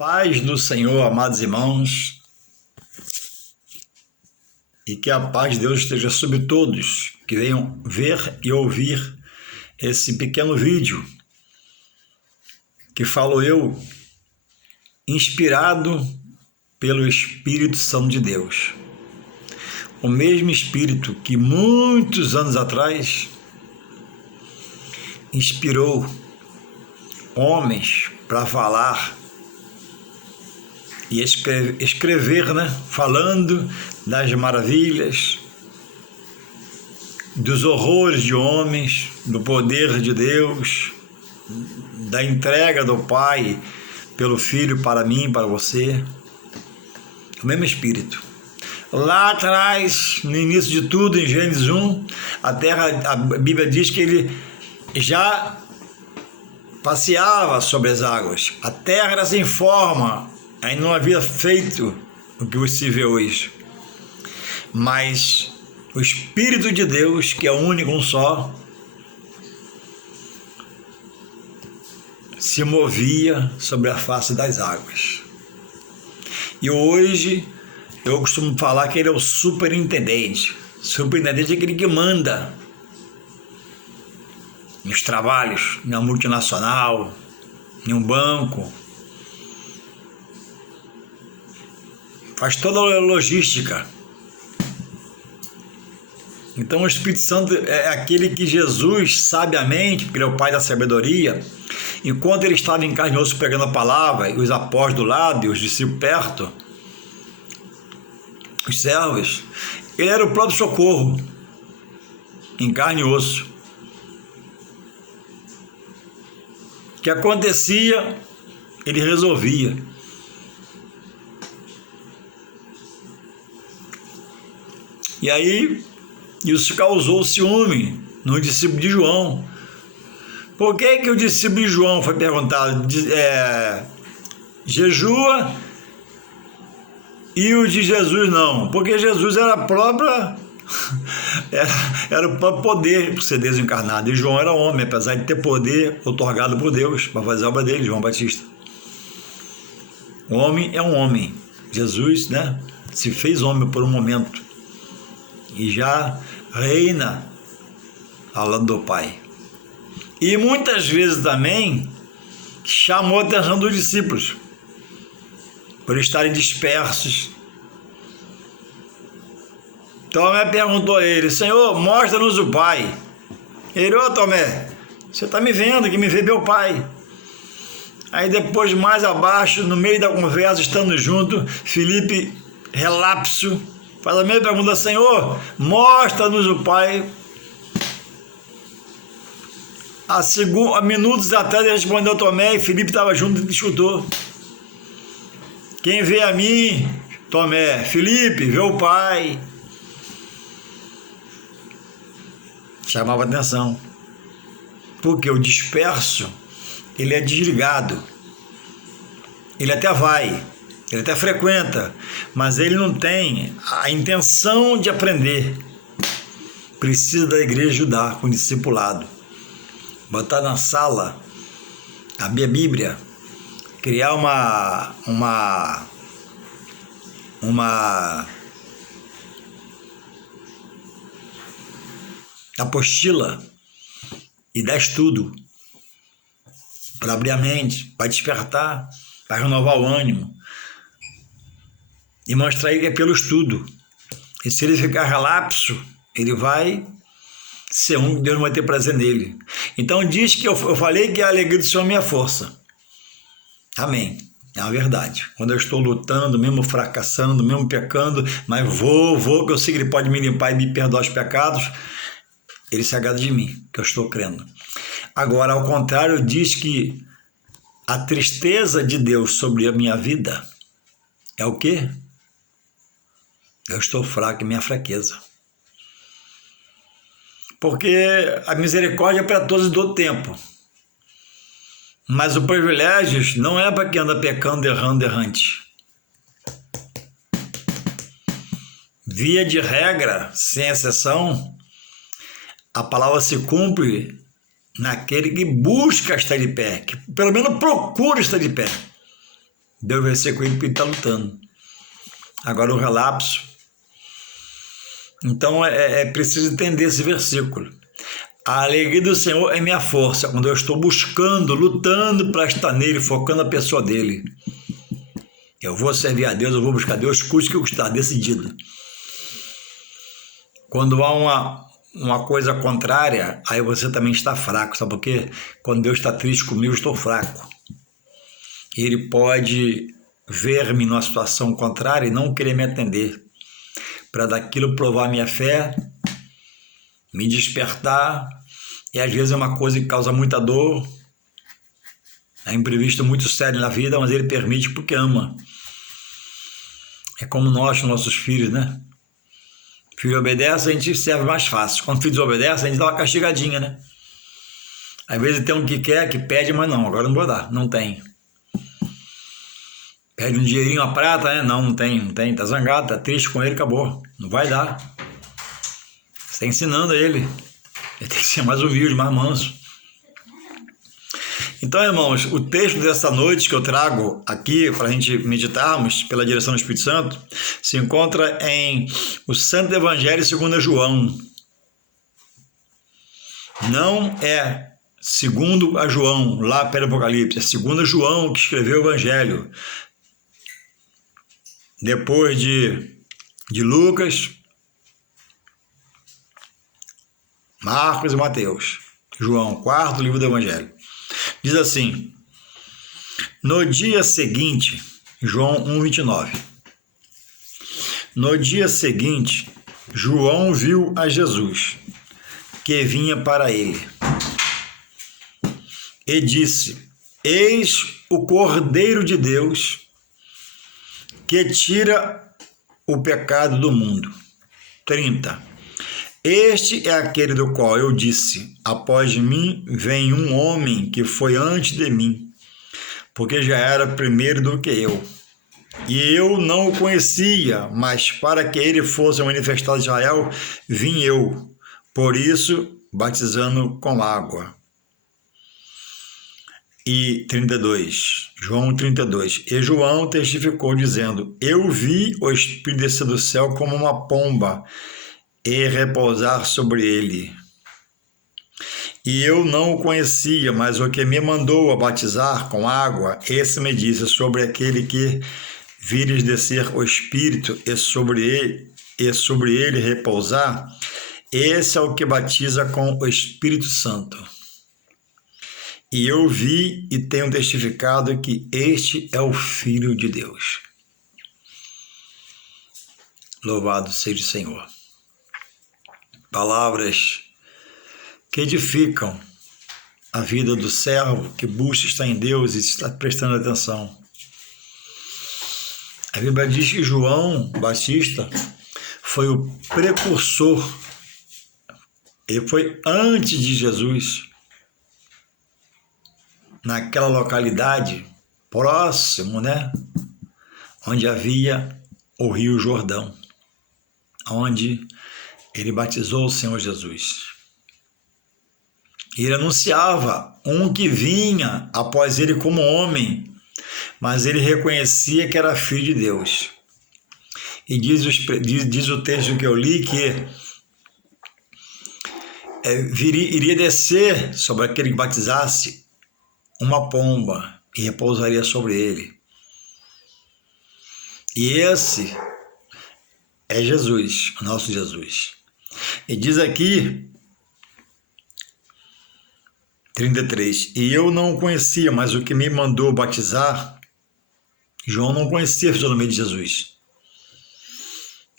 Paz do Senhor, amados irmãos, e que a paz de Deus esteja sobre todos que venham ver e ouvir esse pequeno vídeo que falo eu, inspirado pelo Espírito Santo de Deus. O mesmo Espírito que muitos anos atrás inspirou homens para falar e escrever, né? Falando das maravilhas, dos horrores de homens, do poder de Deus, da entrega do Pai pelo Filho para mim, para você. O mesmo Espírito. Lá atrás, no início de tudo, em Gênesis 1, a Bíblia diz que ele já passeava sobre as águas. A terra era sem forma, ainda não havia feito o que se vê hoje. Mas o Espírito de Deus, que é único, um só, se movia sobre a face das águas. E hoje eu costumo falar que ele é o superintendente. Superintendente é aquele que manda nos trabalhos, na multinacional, em um banco. Faz toda a logística. Então o Espírito Santo é aquele que Jesus, sabiamente, porque ele é o Pai da sabedoria, enquanto ele estava em carne e osso pregando a palavra, e os apóstolos do lado, e os discípulos perto, os servos, ele era o próprio socorro, em carne e osso. O que acontecia, ele resolvia. E aí, isso causou ciúme no discípulo de João. Por que o discípulo de João foi perguntado? Jejua e o de Jesus não. Porque Jesus era a própria... Era o próprio poder por ser Deus encarnado. E João era homem, apesar de ter poder otorgado por Deus para fazer a obra dele, João Batista. O homem é um homem. Jesus, né, se fez homem por um momento. E já reina falando do Pai. E muitas vezes também chamou a atenção dos discípulos por estarem dispersos. Tomé perguntou a ele: Senhor, mostra-nos o Pai. Ele: ô Tomé, você está me vendo, que me vê meu Pai. Aí depois, mais abaixo, no meio da conversa, estando junto, Filipe, relapso, faz a mesma pergunta: Senhor, mostra-nos o Pai. Há minutos atrás ele respondeu a Tomé, e Filipe estava junto e escutou. Quem vê a mim, Tomé, Filipe, vê o Pai. Chamava atenção. Porque o disperso, ele é desligado. Ele até vai, ele até frequenta, mas ele não tem a intenção de aprender. Precisa da igreja ajudar com o discipulado. Botar na sala, abrir a Bíblia, criar uma apostila e dar estudo para abrir a mente, para despertar, para renovar o ânimo e mostrar ele que é pelo estudo. E se ele ficar relapso, ele vai ser um que Deus não vai ter prazer nele. Então diz que eu falei que a alegria do Senhor é minha força. Amém. É uma verdade. Quando eu estou lutando, mesmo fracassando, mesmo pecando, mas vou, que eu sei que Ele pode me limpar e me perdoar os pecados, Ele se agrada de mim, que eu estou crendo. Agora, ao contrário, diz que a tristeza de Deus sobre a minha vida é o quê? Eu estou fraco, minha fraqueza. Porque a misericórdia é para todos e todo tempo. Mas o privilégio não é para quem anda pecando, errando, errante. Via de regra, sem exceção, a palavra se cumpre naquele que busca estar de pé, que pelo menos procura estar de pé. Deus vai ser com ele porque ele está lutando. Agora o relapso. Então é preciso entender esse versículo. A alegria do Senhor é minha força, quando eu estou buscando, lutando para estar nele, focando a pessoa dele. Eu vou servir a Deus, eu vou buscar Deus, custe que eu custar, decidido. Quando há uma coisa contrária, aí você também está fraco, sabe por quê? Quando Deus está triste comigo, eu estou fraco. Ele pode ver-me numa situação contrária e não querer me atender, para daquilo provar minha fé, me despertar, e às vezes é uma coisa que causa muita dor, é imprevisto muito sério na vida, mas ele permite porque ama. É como nós, nossos filhos, né? Filho obedece, a gente serve mais fácil. Quando o filho desobedece, a gente dá uma castigadinha, né? Às vezes tem um que quer, que pede, mas não, agora não vou dar, não tem. Pede um dinheirinho, uma prata, né? Não tem, tá zangado, tá triste com ele, acabou, não vai dar. Você está ensinando a ele. Ele tem que ser mais humilde, mais manso. Então, irmãos, o texto dessa noite que eu trago aqui para a gente meditarmos pela direção do Espírito Santo se encontra em o Santo Evangelho segundo João. Não é segundo a João, lá pelo Apocalipse, é segundo João que escreveu o Evangelho. Depois de Lucas, Marcos e Mateus. João, quarto livro do Evangelho. Diz assim: no dia seguinte, João 1,29. No dia seguinte, João viu a Jesus, que vinha para ele, e disse: eis o Cordeiro de Deus, que tira o pecado do mundo. 30. Este é aquele do qual eu disse: após mim vem um homem que foi antes de mim, porque já era primeiro do que eu. E eu não o conhecia, mas para que ele fosse manifestado a Israel, vim eu, por isso batizando com água. E 32, João 32. E João testificou dizendo: eu vi o Espírito descer do céu como uma pomba e repousar sobre ele. E eu não o conhecia, mas o que me mandou a batizar com água, esse me disse: sobre aquele que vires descer o Espírito e sobre ele repousar, esse é o que batiza com o Espírito Santo. E eu vi e tenho testificado que este é o Filho de Deus. Louvado seja o Senhor. Palavras que edificam a vida do servo que busca estar em Deus e está prestando atenção. A Bíblia diz que João Batista foi o precursor, ele foi antes de Jesus, naquela localidade próximo, né, onde havia o Rio Jordão, onde ele batizou o Senhor Jesus. Ele anunciava um que vinha após ele como homem, mas ele reconhecia que era filho de Deus. E diz o texto que eu li que iria descer sobre aquele que batizasse uma pomba e repousaria sobre ele. E esse é Jesus, o nosso Jesus. E diz aqui, 33, e eu não o conhecia, mas o que me mandou batizar, João não conhecia a fisionomia de Jesus.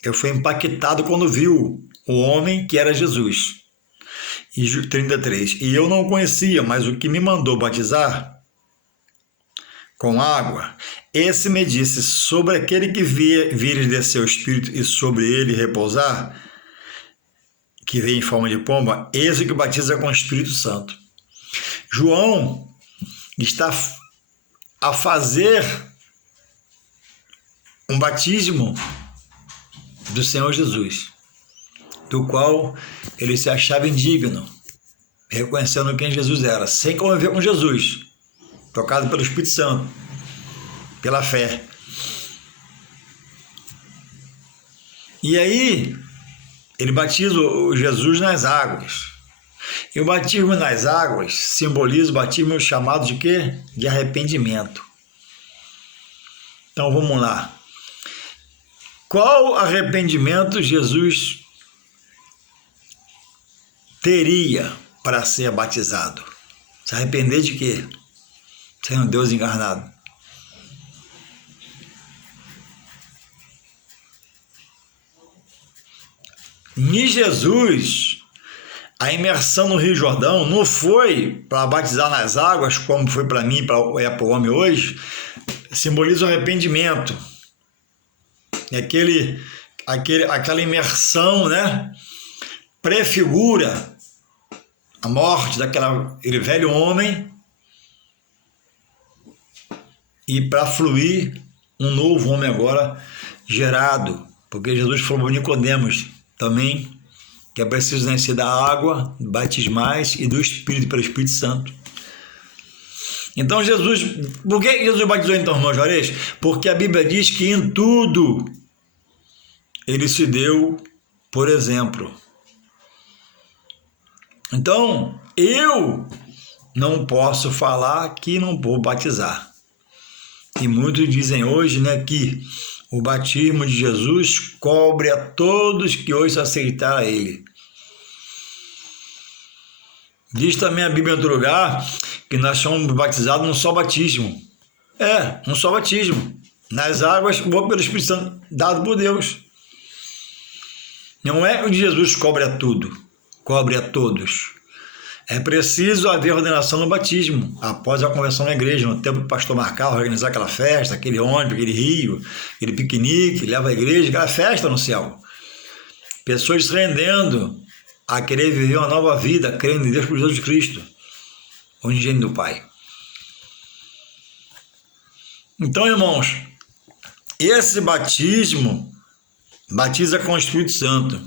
Eu fui impactado quando viu o homem que era Jesus. E 33, e eu não o conhecia, mas o que me mandou batizar com água, esse me disse: sobre aquele que vires descer o Espírito e sobre ele repousar, que vem em forma de pomba, esse que batiza com o Espírito Santo. João está a fazer um batismo do Senhor Jesus, do qual ele se achava indigno, reconhecendo quem Jesus era, sem conviver com Jesus, tocado pelo Espírito Santo. pela fé. E aí, ele batiza o Jesus nas águas. E o batismo nas águas simboliza o batismo chamado de quê? De arrependimento. Então vamos lá. Qual arrependimento Jesus teria para ser batizado? Se arrepender de quê? Sendo Deus encarnado. Em Jesus, a imersão no Rio Jordão não foi para batizar nas águas, como foi para mim e para o homem hoje, simboliza o arrependimento. Aquela imersão, né? Prefigura a morte daquele velho homem e para fluir um novo homem agora gerado, porque Jesus falou para Nicodemos também que é preciso nascer da água, batismais e do Espírito, pelo Espírito Santo. Então Jesus, por que Jesus batizou então, irmão Juarez? Porque a Bíblia diz que em tudo ele se deu por exemplo. Então, eu não posso falar que não vou batizar. E muitos dizem hoje, né, que o batismo de Jesus cobre a todos que hoje aceitaram a Ele. Diz também a Bíblia em outro lugar que nós somos batizados num só batismo. Um só batismo. Nas águas, pelo Espírito Santo, dado por Deus. Não é o de Jesus cobre a tudo, cobre a todos. É preciso haver ordenação no batismo, após a conversão na igreja, no tempo que o pastor marcava, organizar aquela festa, aquele ônibus, aquele rio, aquele piquenique, leva a igreja, aquela festa no céu. Pessoas se rendendo a querer viver uma nova vida, crendo em Deus por Jesus Cristo, o unigênito do Pai. Então, irmãos, esse batismo batiza com o Espírito Santo.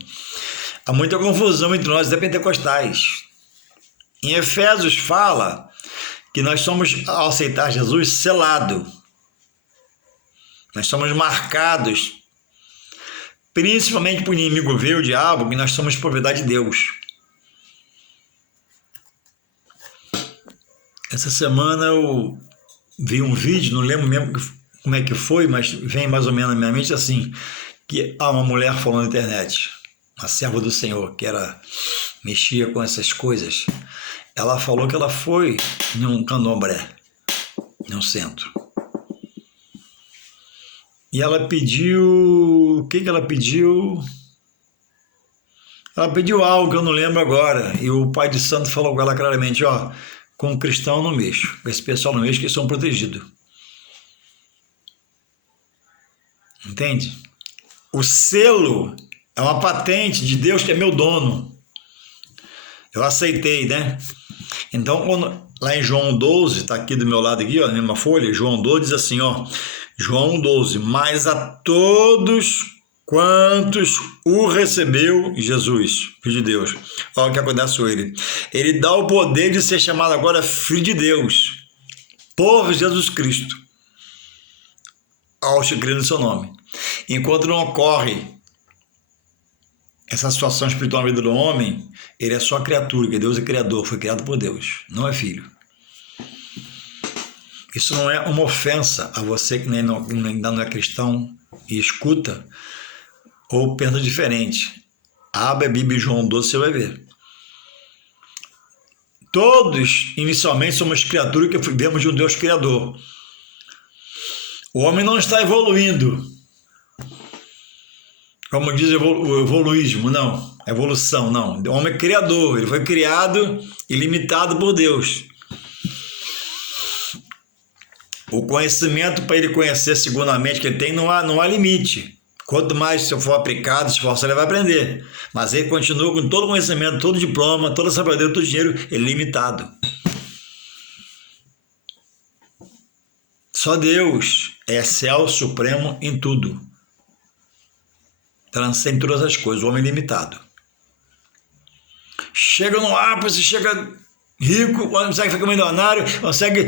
Há muita confusão entre nós e pentecostais. Em Efésios fala que nós somos, ao aceitar Jesus, selado. Nós somos marcados, principalmente por inimigo ver, o diabo, que nós somos propriedade de Deus. Essa semana eu vi um vídeo, não lembro mesmo como é que foi, mas vem mais ou menos na minha mente assim, que há uma mulher falando na internet, uma serva do Senhor, que mexia com essas coisas. Ela falou que ela foi em um candomblé, em um centro. E ela pediu... O que ela pediu? Ela pediu algo que eu não lembro agora. E o pai de santo falou com ela claramente, com cristão eu não mexo. Com esse pessoal não mexo, que eles são protegidos. Entende? O selo é uma patente de Deus que é meu dono. Eu aceitei, né? Então, lá em João 12, está aqui do meu lado, aqui, na mesma folha, João 12 diz assim, João 12, mas a todos quantos o recebeu, Jesus, Filho de Deus. Olha o que acontece com ele. Ele dá o poder de ser chamado agora Filho de Deus, por Jesus Cristo, aos que creem no seu nome. Enquanto não ocorre essa situação espiritual na vida do homem, ele é só criatura, que Deus é criador, foi criado por Deus, não é filho. Isso não é uma ofensa a você que ainda não é cristão e escuta ou pensa diferente. Abre a Bíblia em João 12, você vai ver. Todos, inicialmente, somos criaturas que vemos de um Deus criador. O homem não está evoluindo, como diz o evoluísmo, não. Evolução, não. O homem é criador, ele foi criado e limitado por Deus. O conhecimento, para ele conhecer seguramente que ele tem, não há limite. Quanto mais se for aplicado, esforço, ele vai aprender. Mas ele continua com todo o conhecimento, todo o diploma, toda a sabedoria, todo o dinheiro, ele é limitado. Só Deus é céu supremo em tudo. Transcende todas as coisas, o homem é limitado. Chega no ápice, chega rico, consegue ficar milionário, consegue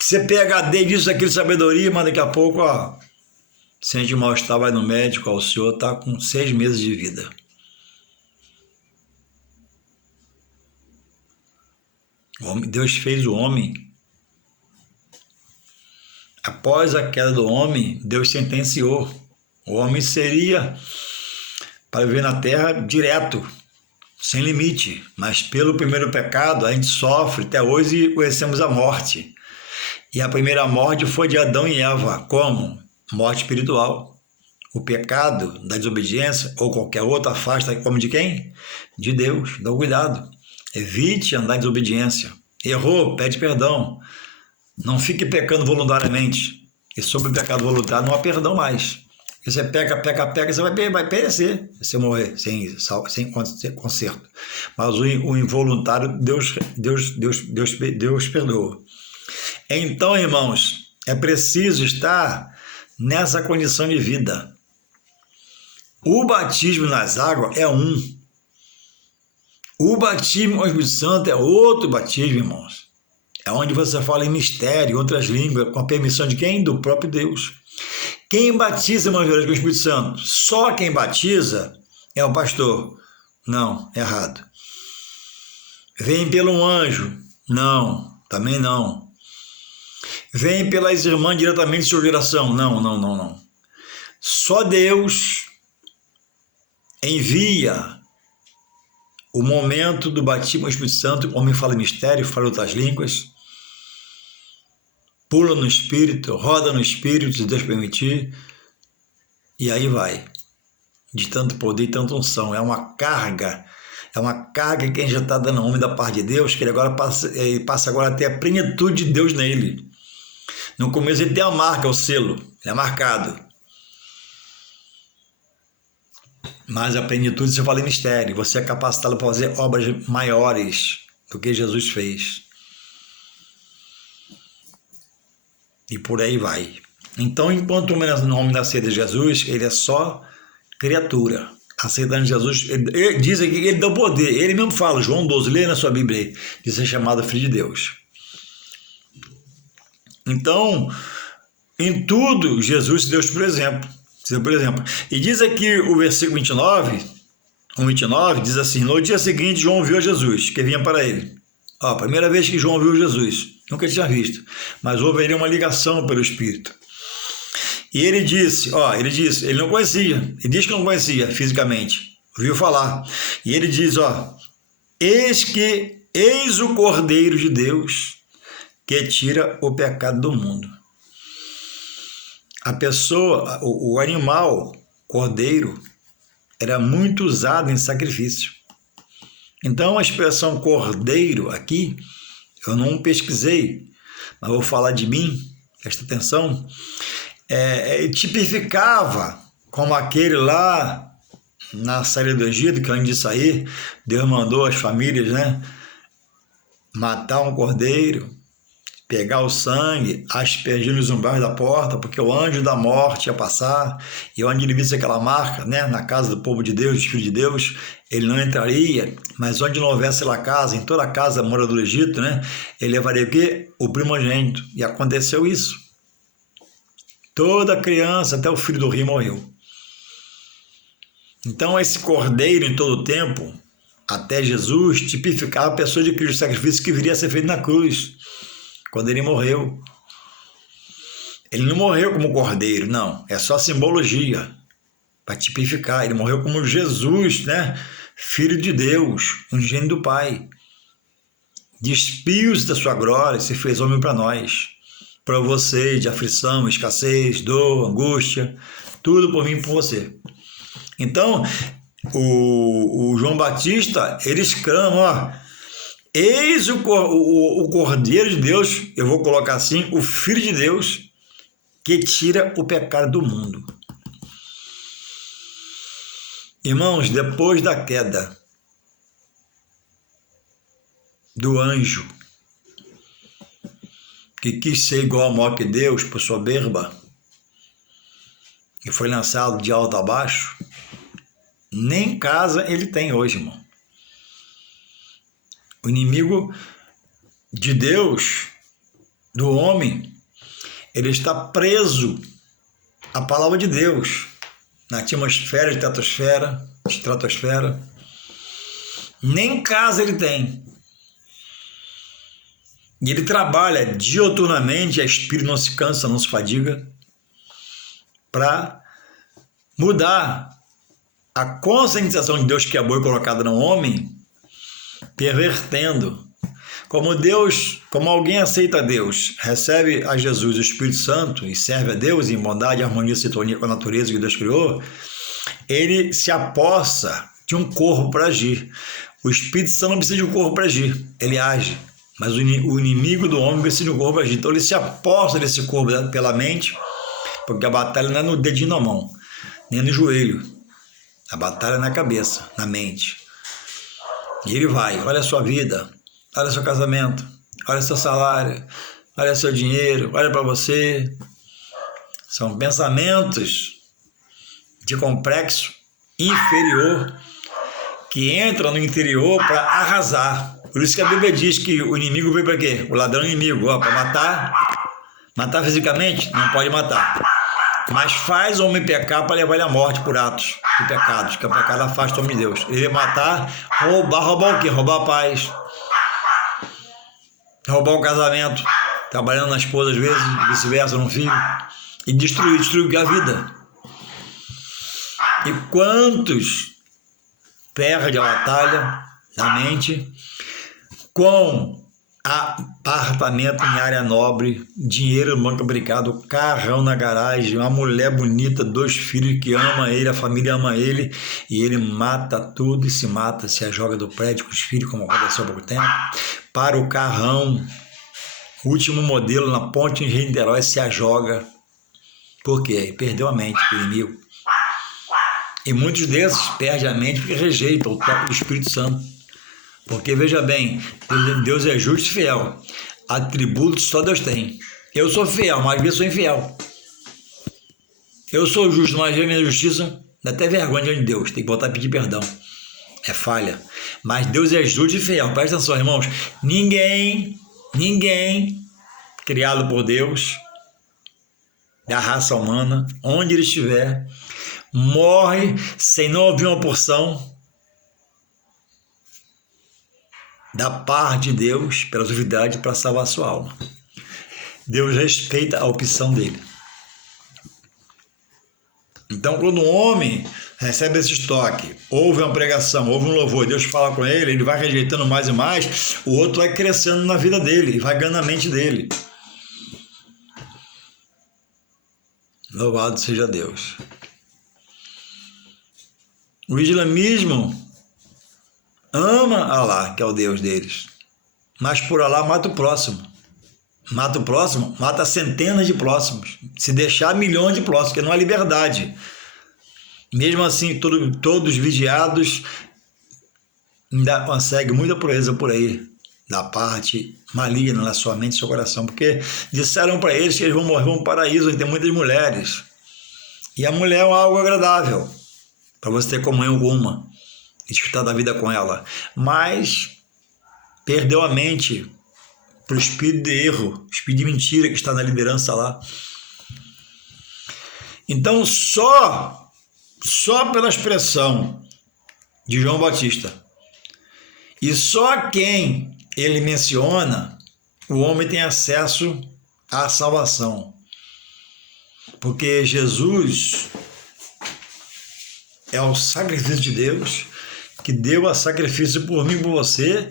Você PhD disso, aquilo, sabedoria, mas daqui a pouco, ó, sente mal-estar, vai no médico, ó, o senhor está com 6 meses de vida. Deus fez o homem. Após a queda do homem, Deus sentenciou. O homem seria para viver na terra direto, sem limite. Mas pelo primeiro pecado, a gente sofre até hoje e conhecemos a morte. E a primeira morte foi de Adão e Eva. Como? Morte espiritual. O pecado da desobediência ou qualquer outro afasta como de quem? De Deus. Então cuidado. Evite andar em desobediência. Errou, pede perdão. Não fique pecando voluntariamente. E sobre o pecado voluntário não há perdão mais. E você peca, você vai perecer se você morrer sem conserto. Mas o involuntário, Deus perdoa. Então, irmãos, é preciso estar nessa condição de vida. O batismo nas águas é um. O batismo com o Espírito Santo é outro batismo, irmãos. É onde você fala em mistério, outras línguas, com a permissão de quem? Do próprio Deus. Quem batiza, irmãos, com o Espírito Santo? Só quem batiza é o pastor. Não, errado. Vem pelo anjo? Não, também não. Vem pelas irmãs diretamente de sua geração? Não. Só Deus envia o momento do batismo com o Espírito Santo. O homem fala em mistério, fala outras línguas, pula no Espírito, roda no Espírito, se Deus permitir, e aí vai. De tanto poder e tanta unção. É uma carga que a gente já está dando ao homem da parte de Deus, que ele agora passa agora a ter a plenitude de Deus nele. No começo ele tem a marca, o selo, ele é marcado. Mas a plenitude você fala em mistério, você é capacitado para fazer obras maiores do que Jesus fez. E por aí vai. Então, enquanto o homem nascer de Jesus, ele é só criatura. Aceitando Jesus, ele diz aqui que ele dá o poder. Ele mesmo fala, João 12, lê na sua Bíblia aí, de ser chamado filho de Deus. Então, em tudo, Jesus se deu por exemplo. E diz aqui o versículo 29, diz assim: no dia seguinte, João viu a Jesus, que vinha para ele. Ó, primeira vez que João viu Jesus, nunca tinha visto, mas houve ali uma ligação pelo Espírito. E ele disse, ele não conhecia, ele diz que não conhecia fisicamente, ouviu falar. E ele diz, eis o Cordeiro de Deus que tira o pecado do mundo. A pessoa, o animal, cordeiro, era muito usado em sacrifício. Então a expressão cordeiro aqui, eu não pesquisei, mas vou falar de mim, presta atenção, tipificava como aquele lá na saída do Egito, que antes de sair, Deus mandou as famílias, matar um cordeiro, pegar o sangue, aspergir nos umbrais da porta, porque o anjo da morte ia passar, e onde ele visse aquela marca, na casa do povo de Deus, dos filhos de Deus, ele não entraria, mas onde não houvesse lá casa, em toda a casa moradora do Egito, ele levaria o quê? O primogênito, e aconteceu isso. Toda criança, até o filho do rei morreu. Então esse cordeiro em todo o tempo, até Jesus, tipificava a pessoa de Cristo, o sacrifício que viria a ser feito na cruz, quando ele morreu. Ele não morreu como cordeiro, não. É só simbologia para tipificar. Ele morreu como Jesus, Filho de Deus, unigênito do Pai. Despiu-se da sua glória, se fez homem para nós. Para você, de aflição, escassez, dor, angústia, tudo por mim e por você. Então, o João Batista, ele exclama, eis o Cordeiro de Deus, eu vou colocar assim, o Filho de Deus, que tira o pecado do mundo. Irmãos, depois da queda do anjo, que quis ser igual ao maior que Deus por soberba, e foi lançado de alto a baixo, nem casa ele tem hoje, irmão. O inimigo de Deus do homem, ele está preso à palavra de Deus, na atmosfera, estratosfera. Nem casa ele tem. E ele trabalha dioturnamente, a espírito não se cansa, não se fadiga, para mudar a conscientização de Deus que é boa e colocada no homem, pervertendo. Como alguém aceita Deus, recebe a Jesus, o Espírito Santo, e serve a Deus em bondade, harmonia e sintonia com a natureza que Deus criou, ele se apossa de um corpo para agir. O Espírito Santo não precisa de um corpo para agir, ele age. Mas o inimigo do homem precisa de um corpo para agir. Então ele se aposta desse corpo pela mente, porque a batalha não é no dedinho na mão, nem no joelho. A batalha é na cabeça, na mente. E ele vai, olha a sua vida, olha seu casamento, olha seu salário, olha seu dinheiro, olha para você. São pensamentos de complexo inferior que entram no interior para arrasar. Por isso que a Bíblia diz que o inimigo veio para quê? O ladrão inimigo, para matar. Matar fisicamente? Não pode matar. Mas faz o homem pecar para levar ele à morte por atos de pecados, que o pecado afasta o homem de Deus. Ele vai matar, roubar o quê? Roubar a paz. Roubar o casamento, trabalhando na esposa às vezes, vice-versa, no filho. E destruir a vida. E quantos perdem a batalha da mente com apartamento em área nobre, dinheiro no banco aplicado, carrão na garagem, uma mulher bonita, 2 filhos que ama ele, a família ama ele, e ele mata tudo e se mata, se joga do prédio com os filhos, como aconteceu há pouco tempo, para o carrão, último modelo na ponte de Niterói, se joga. Por quê? Perdeu a mente para o inimigo. E muitos desses perdem a mente porque rejeitam o toque do Espírito Santo. Porque, veja bem, Deus é justo e fiel. Atributos só Deus tem. Eu sou fiel, mas às vezes sou infiel. Eu sou justo, mas às vezes minha justiça dá até vergonha diante de Deus. Tem que voltar a pedir perdão. É falha. Mas Deus é justo e fiel. Presta atenção, irmãos. Ninguém criado por Deus, da raça humana, onde ele estiver, morre sem não ouvir uma porção da parte de Deus, pela suavidade, para salvar a sua alma. Deus respeita a opção dele. Então, quando um homem recebe esse toque, ouve uma pregação, ouve um louvor, Deus fala com ele, ele vai rejeitando mais e mais, o outro vai crescendo na vida dele, vai ganhando a mente dele. Louvado seja Deus. O islamismo ama Alá, que é o Deus deles, mas por Alá mata o próximo. Mata o próximo, mata centenas de próximos. Se deixar, milhões de próximos, que não há liberdade. Mesmo assim, todos vigiados, ainda consegue muita pureza por aí, da parte maligna na sua mente e seu coração, porque disseram para eles que eles vão morrer no paraíso, onde tem muitas mulheres. E a mulher é algo agradável, para você ter comunhão com uma, desfrutar da vida com ela, mas perdeu a mente para o espírito de erro, espírito de mentira que está na liderança lá. Então, só pela expressão de João Batista e só quem ele menciona, o homem tem acesso à salvação, porque Jesus é o sacrifício de Deus, que deu a sacrifício por mim e por você,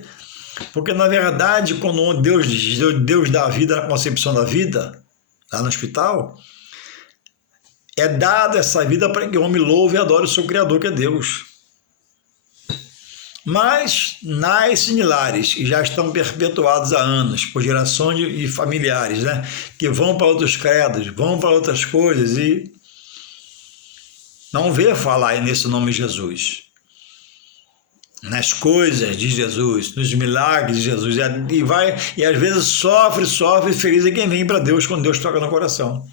porque na verdade quando Deus dá a vida na concepção da vida, lá no hospital, é dada essa vida para que o homem louve e adore o seu Criador, que é Deus. Mas nascem similares e já estão perpetuados há anos, por gerações de familiares, né? Que vão para outros credos, vão para outras coisas e não vê falar nesse nome Jesus, nas coisas de Jesus, nos milagres de Jesus, e às vezes sofre, feliz é quem vem para Deus quando Deus toca no coração.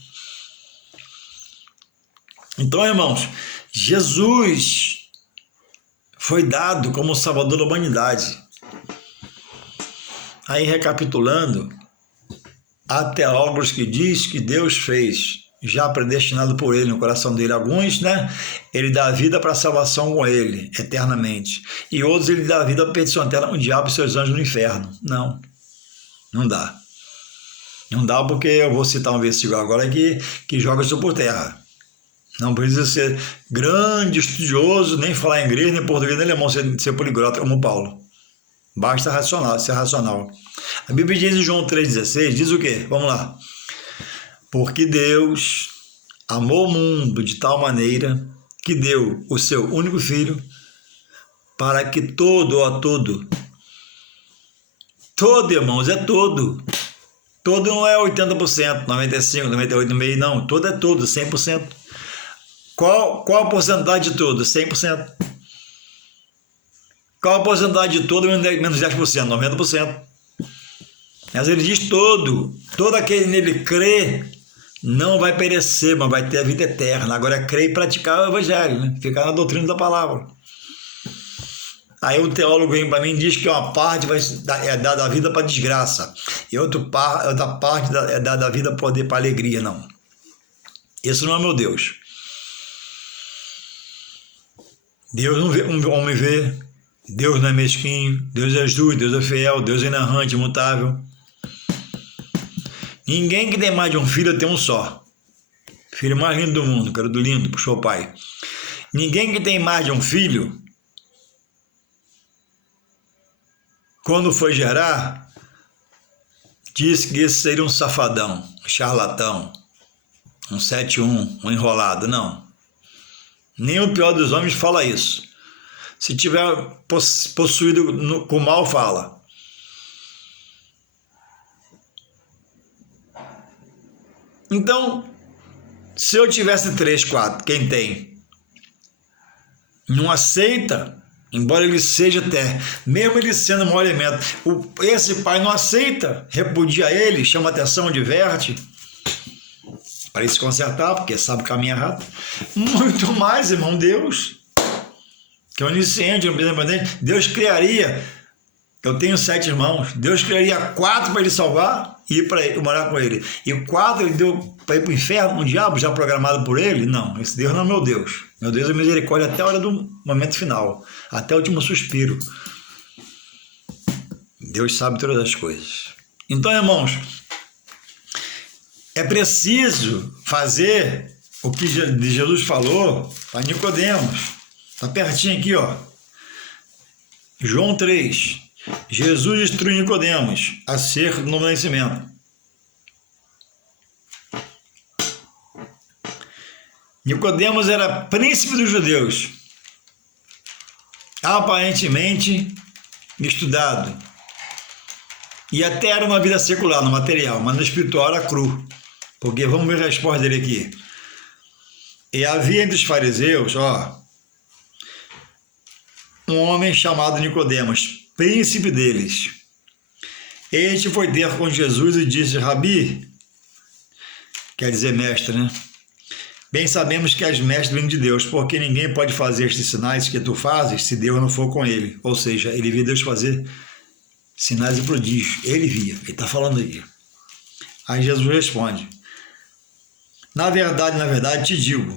Então, irmãos, Jesus foi dado como Salvador da humanidade. Aí, recapitulando, há teólogos que diz que Deus fez, já predestinado por ele no coração dele, alguns, né? Ele dá vida para a salvação com ele, eternamente. E outros ele dá vida para a perdição eterna, o diabo e seus anjos no inferno. Não, não dá. Não dá porque eu vou citar um versículo agora que joga isso por terra. Não precisa ser grande estudioso, nem falar inglês, nem português, nem alemão, ser poliglota como Paulo. Basta ser racional. A Bíblia diz em João 3,16, diz o quê? Vamos lá. Porque Deus amou o mundo de tal maneira que deu o seu único filho para que todo, irmãos, é todo. Todo não é 80%, 95%, 98,5%, não. Todo é todo, 100%. Qual a porcentagem de todo? 100%. Qual a porcentagem de todo menos 10%? 90%. Mas ele diz todo aquele nele crê não vai perecer, mas vai ter a vida eterna. Agora é crer e praticar o evangelho, né? Ficar na doutrina da palavra. Aí o teólogo vem para mim e diz que uma parte é dada a vida para desgraça e outra parte é dada a vida para alegria. Não. Esse não é meu Deus. Deus não vê, um homem vê. Deus não é mesquinho. Deus é justo, Deus é fiel, Deus é inerrante, imutável. Ninguém que tem mais de um filho tem um só. Filho mais lindo do mundo, cara do lindo, puxou o pai. Ninguém que tem mais de um filho, quando foi gerar, disse que esse seria um safadão, um charlatão, um 7-1, um enrolado. Não. Nem o pior dos homens fala isso. Se tiver possuído com mal, fala. Então, se eu tivesse 3, 4, quem tem? Não aceita, embora ele seja até, mesmo ele sendo mau elemento, esse pai não aceita, repudia ele, chama atenção, diverte, para ele se consertar, porque sabe caminhar errado. Muito mais, irmão, Deus, que é onisciente, Deus criaria, eu tenho 7 irmãos, Deus criaria 4 para ele salvar e ir para morar com ele. E 4 ele deu para ir para o inferno, um diabo já programado por ele? Não, esse Deus não é meu Deus. Meu Deus é misericórdia até a hora do momento final, até o último suspiro. Deus sabe todas as coisas. Então, irmãos, é preciso fazer o que Jesus falou para Nicodemos. Está pertinho aqui, ó. João 3. Jesus instrui Nicodemos acerca do novo nascimento. Nicodemos era príncipe dos judeus, aparentemente estudado, e até era uma vida secular, no material, mas no espiritual era cru, porque vamos ver a resposta dele aqui. E havia entre os fariseus, um homem chamado Nicodemos, príncipe deles. Este foi ter com Jesus e disse: Rabi, quer dizer mestre, né? Bem sabemos que és mestre vindo de Deus, porque ninguém pode fazer estes sinais que tu fazes se Deus não for com ele. Ou seja, ele via Deus fazer sinais e prodígios. Ele via, ele está falando aí. Aí Jesus responde: na verdade te digo.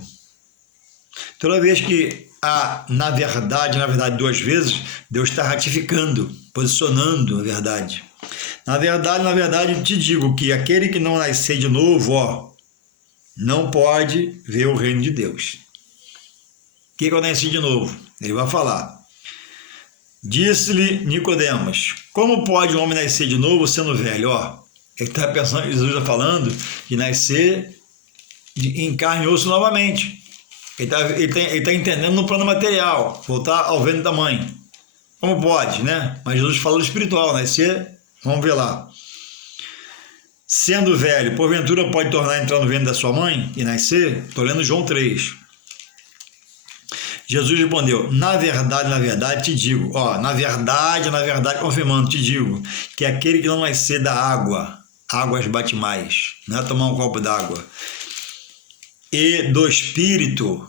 Toda vez que há na verdade 2 vezes, Deus está ratificando, posicionando a verdade. Na verdade te digo que aquele que não nascer de novo, não pode ver o reino de Deus. O que eu nasci de novo? Ele vai falar. Disse-lhe Nicodemos: como pode um homem nascer de novo sendo velho? Ele está pensando, Jesus está falando de nascer em carne e osso novamente. Ele está entendendo no plano material, voltar ao ventre da mãe. Como pode, né? Mas Jesus fala do espiritual, nascer, vamos ver lá. Sendo velho, porventura pode tornar a entrar no ventre da sua mãe e nascer? Estou lendo João 3. Jesus respondeu: na verdade te digo, na verdade, confirmando, te digo, que aquele que não nascer da água, águas batimais, não é tomar um copo d'água, e do Espírito,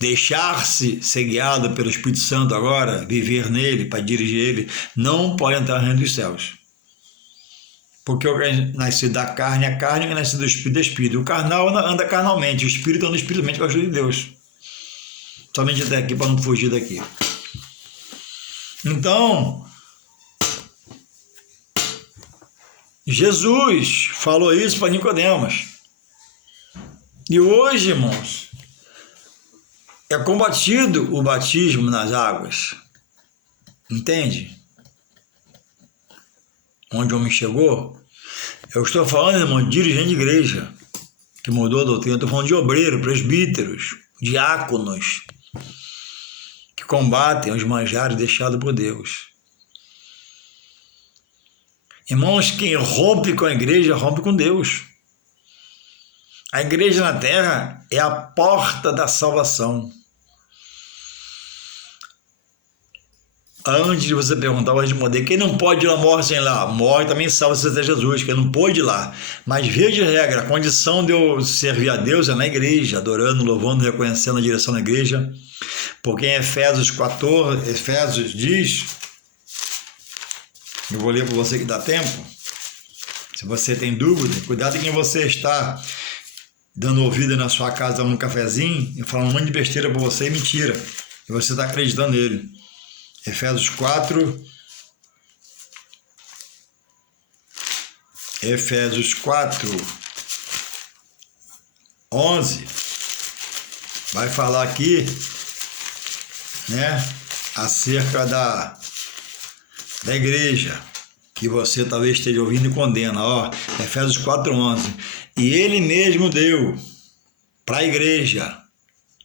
deixar-se ser guiado pelo Espírito Santo agora, viver nele, para dirigir ele, não pode entrar no reino dos céus. Porque o que é nascido da carne é carne, o que é nascido do espírito é espírito. O carnal anda carnalmente, o espírito anda espiritualmente com a ajuda de Deus. Somente até aqui, para não fugir daqui. Então, Jesus falou isso para Nicodemos. E hoje, irmãos, é combatido o batismo nas águas. Entende? Onde o homem chegou. Eu estou falando, irmão, de dirigente de igreja, que mudou a doutrina. Eu estou falando de obreiro, presbíteros, diáconos, que combatem os manjares deixados por Deus. Irmãos, quem rompe com a igreja, rompe com Deus. A igreja na terra é a porta da salvação. Antes de você perguntar, eu vou responder. Quem não pode ir lá, morre sem ir lá. Morre também salva se até Jesus, quem não pôde ir lá. Mas, via de regra, a condição de eu servir a Deus é na igreja, adorando, louvando, reconhecendo a direção da igreja. Porque em Efésios 14, Efésios diz, eu vou ler para você que dá tempo, se você tem dúvida, cuidado quem você está dando ouvido na sua casa, dando um cafezinho, e falando um monte de besteira para você e mentira. E você está acreditando nele. Efésios 4, 11, vai falar aqui, né, acerca da igreja, que você talvez esteja ouvindo e condena, ó, Efésios 4:11, e ele mesmo deu para a igreja,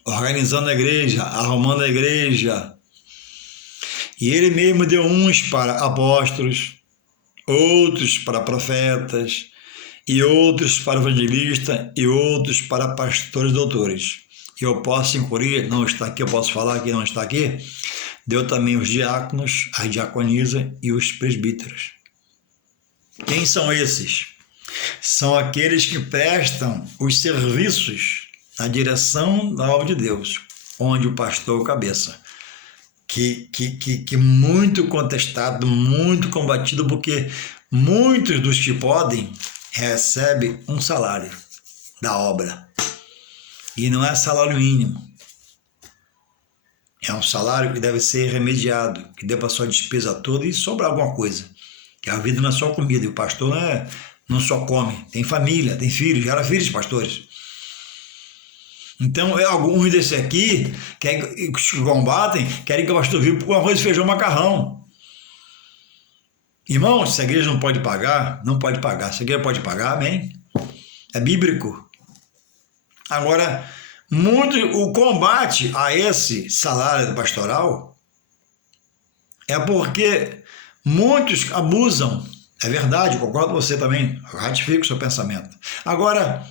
organizando a igreja, arrumando a igreja, e ele mesmo deu uns para apóstolos, outros para profetas, e outros para evangelistas, e outros para pastores e doutores. E eu posso incluir, não está aqui, eu posso falar que não está aqui, deu também os diáconos, as diaconisas e os presbíteros. Quem são esses? São aqueles que prestam os serviços na direção da obra de Deus, onde o pastor é o cabeça. Que muito contestado, muito combatido, porque muitos dos que podem recebem um salário da obra. E não é salário mínimo. É um salário que deve ser remediado, que dê para sua despesa toda e sobrar alguma coisa. Que a vida não é só comida, e o pastor não só come, tem família, tem filhos, gera filhos pastores. Então, alguns desses aqui, que combatem, querem que o pastor viva com arroz, feijão, macarrão. Irmão, se a igreja não pode pagar, não pode pagar. Se a igreja pode pagar, amém. É bíblico. Agora, o combate a esse salário pastoral é porque muitos abusam. É verdade, concordo com você também. Ratifico o seu pensamento. Agora,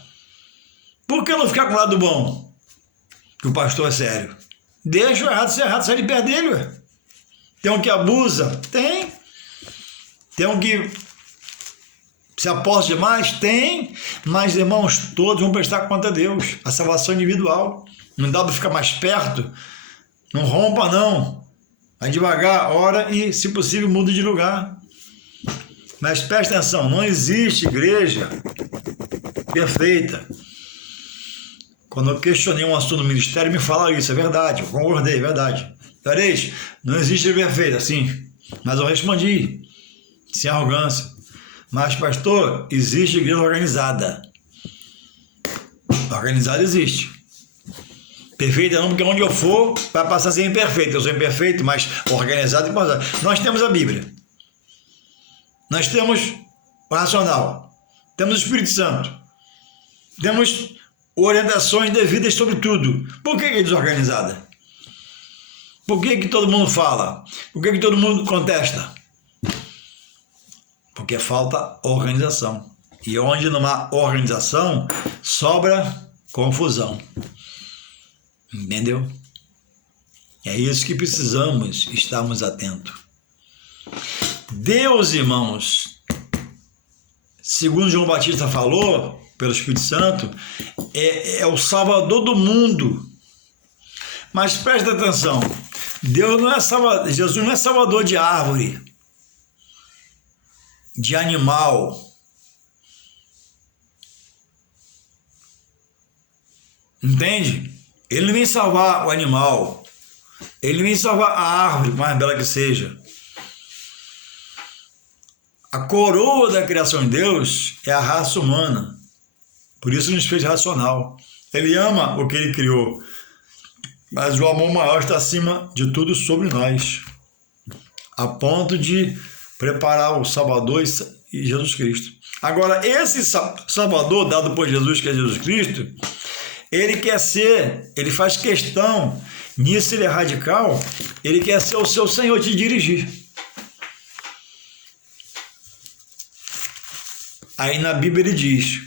por que não ficar com o lado bom? Que o pastor é sério. Deixa o errado ser errado, sai de perto dele, ué. Tem um que abusa? Tem. Tem um que se aposta demais? Tem. Mas, irmãos, todos vão prestar conta a Deus. A salvação individual. Não dá para ficar mais perto. Não rompa, não. Vai devagar, ora e, se possível, muda de lugar. Mas presta atenção, não existe igreja perfeita. Quando eu questionei um assunto no ministério, me falaram isso, é verdade, eu concordei, é verdade. Vereis, não existe perfeita, sim, mas eu respondi, sem arrogância. Mas, pastor, existe igreja organizada. Organizada existe. Perfeita não, porque onde eu for, vai passar a ser imperfeito. Eu sou imperfeito, mas organizado e organizado. Nós temos a Bíblia. Nós temos o racional. Temos o Espírito Santo. Temos orientações devidas sobre tudo. Por que é desorganizada? Por que todo mundo fala? Por que todo mundo contesta? Porque falta organização. E onde não há organização, sobra confusão. Entendeu? É isso que precisamos estarmos atentos. Deus, irmãos, segundo João Batista falou, pelo Espírito Santo, é o Salvador do mundo. Mas presta atenção, Deus não é Jesus não é salvador de árvore, de animal, Entende? Ele não vem salvar o animal. Ele não vem salvar a árvore, por mais bela que seja. A coroa da criação de Deus é a raça humana. Por isso nos fez racional. Ele ama o que ele criou. Mas o amor maior está acima de tudo sobre nós. A ponto de preparar o Salvador e Jesus Cristo. Agora, esse Salvador dado por Jesus, que é Jesus Cristo, ele faz questão, nisso ele é radical, ele quer ser o seu Senhor, te dirigir. Aí na Bíblia ele diz: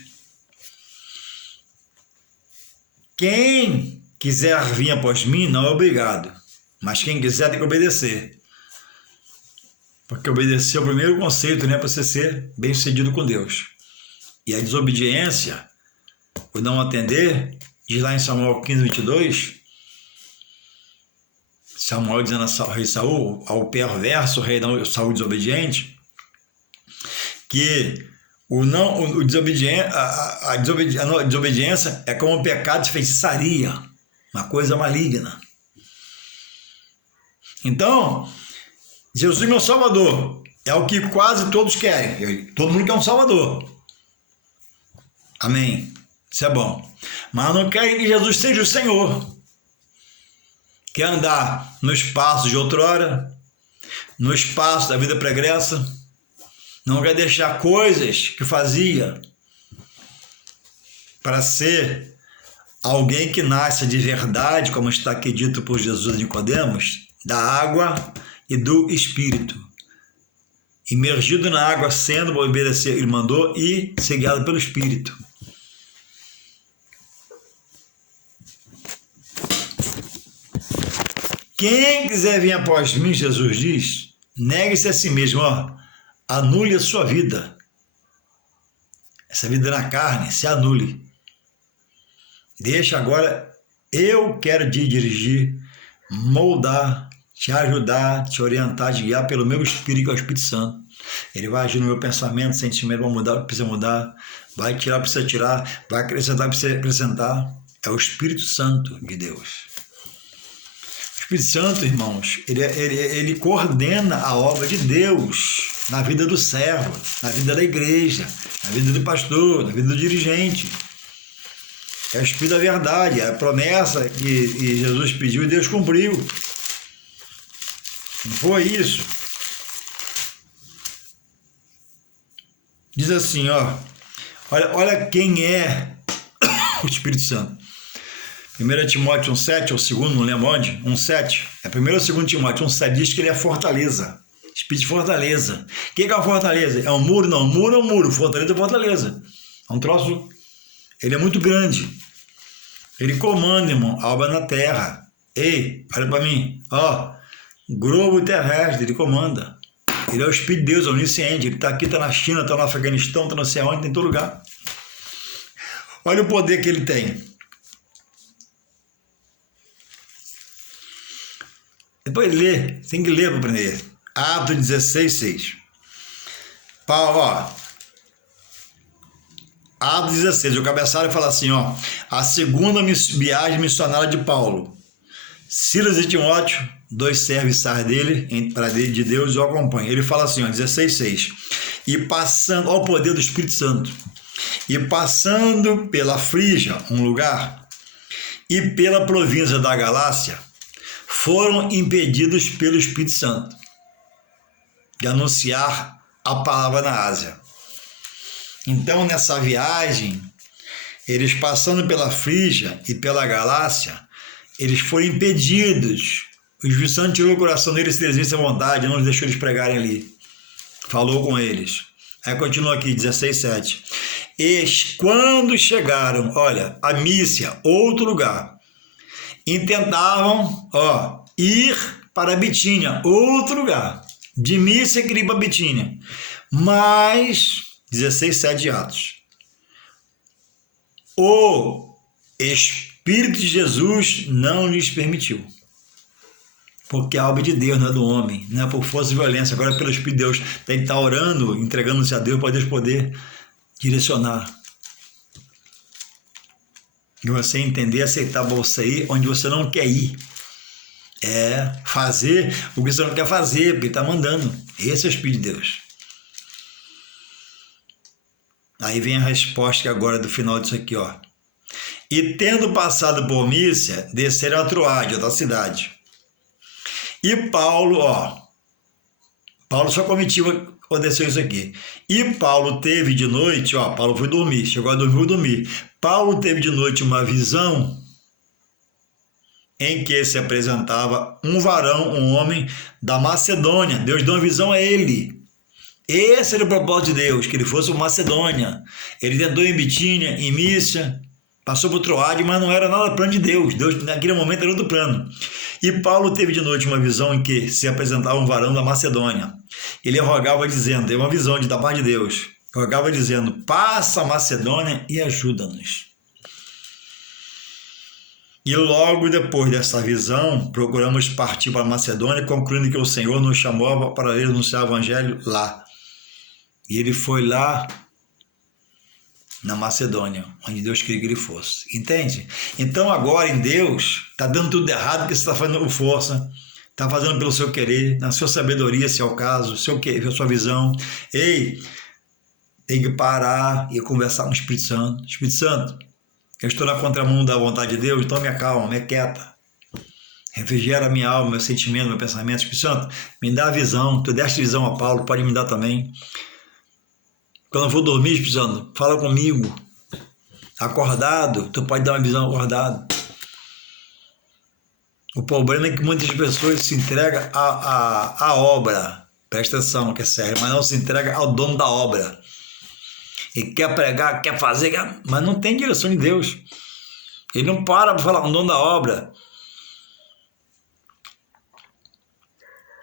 quem quiser vir após mim não é obrigado, mas quem quiser tem que obedecer. Porque obedecer é o primeiro conceito, né, para você ser bem-sucedido com Deus. E a desobediência, o não atender, diz lá em Samuel 15:22, Samuel dizendo ao rei Saul, ao perverso rei Saul desobediente, que a desobediência é como um pecado de feitiçaria, uma coisa maligna. Então, Jesus, meu Salvador, é o que quase todos querem. Todo mundo quer um Salvador. Amém. Isso é bom. Mas não querem que Jesus seja o Senhor. Quer andar nos passos de outrora, nos passos da vida pregressa. Não quer deixar coisas que fazia para ser alguém que nasce de verdade, como está aqui dito por Jesus e Nicodemos, da água e do Espírito. Imergido na água, sendo para obedecer, ele mandou, e ser guiado pelo Espírito. Quem quiser vir após mim, Jesus diz, negue-se a si mesmo, anule a sua vida. Essa vida na carne, se anule. Deixa agora, eu quero te dirigir, moldar, te ajudar, te orientar, te guiar pelo meu Espírito, que é o Espírito Santo. Ele vai agir no meu pensamento, sentimento, vai mudar o que precisa mudar, vai tirar o que precisa tirar, vai acrescentar o que precisa acrescentar. É o Espírito Santo de Deus. O Espírito Santo, irmãos, ele coordena a obra de Deus na vida do servo, na vida da igreja, na vida do pastor, na vida do dirigente. É o Espírito da verdade, é a promessa que Jesus pediu e Deus cumpriu. Não foi isso? Diz assim, olha quem é o Espírito Santo. 1 Timóteo 1,7, ou 2, não lembro onde, 1,7. É 1 ou 2 Timóteo 1,7, diz que ele é fortaleza. Espírito de fortaleza. O que é uma fortaleza? É um muro? Não, muro é um muro, fortaleza é fortaleza. É um troço, ele é muito grande. Ele comanda, irmão, a obra na terra. Ei, olha para mim, globo terrestre, ele comanda. Ele é o Espírito de Deus, onisciente. Ele está aqui, está na China, está no Afeganistão, está no céu, onde, tem todo lugar. Olha o poder que ele tem. Depois lê, tem que ler para aprender. Atos 16:6. Paulo, Atos 16, o cabeçalho fala assim, a segunda viagem missionária de Paulo. Silas e Timóteo, 2 serviçais dele, para de Deus, o acompanham. Ele fala assim, 16:6. E passando, ao poder do Espírito Santo, e passando pela Frígia, um lugar, e pela província da Galácia, foram impedidos pelo Espírito Santo de anunciar a palavra na Ásia. Então, nessa viagem, eles passando pela Frígia e pela Galácia, eles foram impedidos. O Espírito Santo tirou o coração deles, se eles à vontade, não deixou eles pregarem ali. Falou com eles. Aí continua aqui, 16:7. E quando chegaram, a Mísia, outro lugar, intentavam, ir para Bitínia, outro lugar. De Mísia queria ir para Bitínia. Mas, 16:7 de Atos. O Espírito de Jesus não lhes permitiu. Porque a obra de Deus não é do homem, não é por força e violência. Agora, pelo Espírito de Deus, tem que estar orando, entregando-se a Deus para Deus poder direcionar. E você entender, aceitar você ir onde você não quer ir. Fazer o que você não quer fazer, porque está mandando. Esse é o Espírito de Deus. Aí vem a resposta agora do final disso aqui, ó. E tendo passado por Mísia, desceram a Troade, outra cidade. E Paulo, Paulo só comitiva aconteceu isso aqui. E Paulo teve de noite, Paulo foi dormir, chegou a dormir, foi dormir. Paulo teve de noite uma visão em que se apresentava um varão, um homem da Macedônia. Deus deu uma visão a ele. Esse era o propósito de Deus, que ele fosse uma Macedônia. Ele tentou em Bitínia, em Mísia, passou por Troade, mas não era nada plano de Deus. Deus, naquele momento, era outro plano. E Paulo teve de noite uma visão em que se apresentava um varão da Macedônia. Ele rogava dizendo, teve uma visão da parte de Deus, rogava dizendo, passa a Macedônia e ajuda-nos. E logo depois dessa visão, procuramos partir para a Macedônia, concluindo que o Senhor nos chamou para ele anunciar o evangelho lá. E ele foi lá na Macedônia, onde Deus queria que ele fosse. Entende? Então agora em Deus, está dando tudo errado que você está fazendo por força, está fazendo pelo seu querer, na sua sabedoria, se é o caso, a sua visão. Ei, tem que parar e conversar com o Espírito Santo. Espírito Santo, eu estou na contramão da vontade de Deus, então me acalma, me aquieta. Refrigera minha alma, meu sentimento, meu pensamento. Espírito Santo, me dá a visão. Tu deste visão a Paulo, pode me dar também. Quando eu for dormir, Espírito Santo, fala comigo. Acordado, tu pode dar uma visão acordado. O problema é que muitas pessoas se entregam à obra. Presta atenção, que é sério, mas não se entrega ao dono da obra. E quer pregar, quer fazer, mas não tem direção de Deus. Ele não para falar com o dono da obra.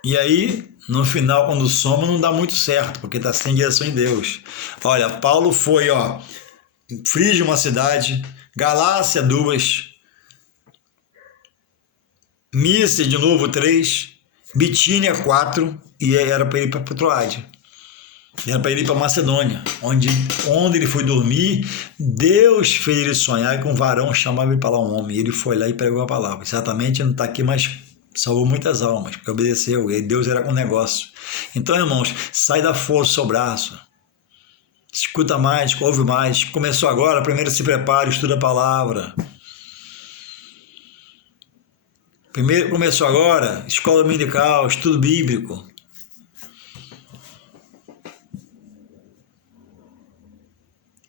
E aí, no final, quando soma, não dá muito certo, porque está sem direção de Deus. Olha, Paulo foi, Frígia, uma cidade, Galácia, 2, Mísia, de novo, 3, Bitínia, 4, e era para ele ir para Troade. Era para ele ir para Macedônia, onde ele foi dormir. Deus fez ele sonhar que um varão chamava ele para lá, um homem. Ele foi lá e pregou a palavra. Certamente não está aqui, mas salvou muitas almas, porque obedeceu. E Deus era com o negócio. Então, irmãos, sai da força do seu braço. Escuta mais, ouve mais. Começou agora, primeiro se prepare, estuda a palavra. Primeiro começou agora, escola dominical, estudo bíblico.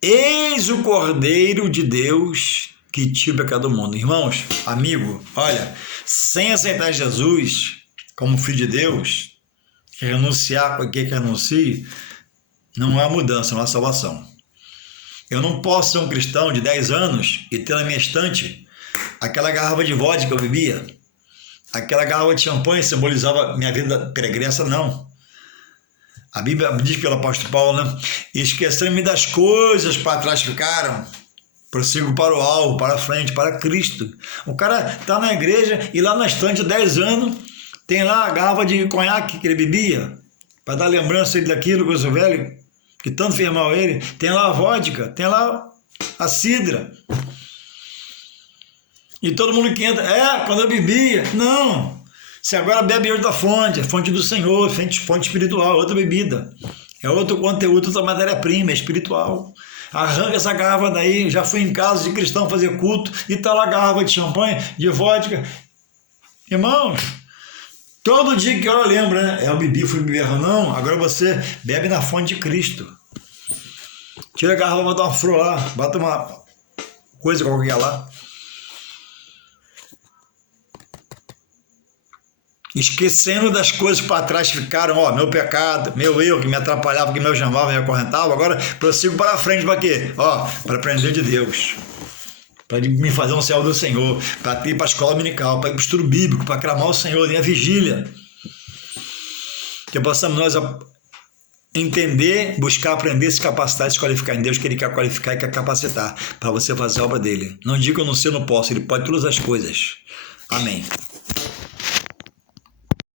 Eis o Cordeiro de Deus que tira o pecado do mundo. Irmãos, amigo, olha, sem aceitar Jesus como Filho de Deus, renunciar com o que renuncie, não há mudança, não há salvação. Eu não posso ser um cristão de 10 anos e ter na minha estante aquela garrafa de vodka que eu bebia, aquela garrafa de champanhe simbolizava minha vida pregressa, não. A Bíblia diz pelo apóstolo Paulo, né? Esquecendo-me das coisas para trás ficaram, prossigo para o alvo, para a frente, para Cristo. O cara está na igreja e lá na estante, 10 anos, tem lá a garrafa de conhaque que ele bebia, para dar lembrança daquilo, coisa velha, que tanto fez mal ele. Tem lá a vodka, tem lá a cidra. E todo mundo que entra, quando eu bebia. Não! Você agora bebe hoje da fonte, a fonte do Senhor, fonte espiritual, outra bebida. É outro conteúdo, outra matéria-prima, é espiritual. Arranca essa garrafa daí, já fui em casa de cristão fazer culto, e está lá a garrafa de champanhe, de vodka. Irmãos, todo dia que eu lembro, né? Eu bebi, fui beber, não, agora você bebe na fonte de Cristo. Tira a garrafa, bota uma flor lá, bota uma coisa qualquer lá. Esquecendo das coisas para trás ficaram, meu pecado, meu erro que me atrapalhava, que me algemava, me acorrentava, agora prossigo para frente para quê? Para aprender de Deus, para me fazer um servo do Senhor, para ir para a escola dominical, para ir para o estudo bíblico, para clamar o Senhor, e a vigília. Que possamos nós entender, buscar, aprender, se capacitar, se qualificar em Deus, que Ele quer qualificar e quer capacitar para você fazer a obra dele. Não diga eu não sei, eu não posso, Ele pode todas as coisas. Amém.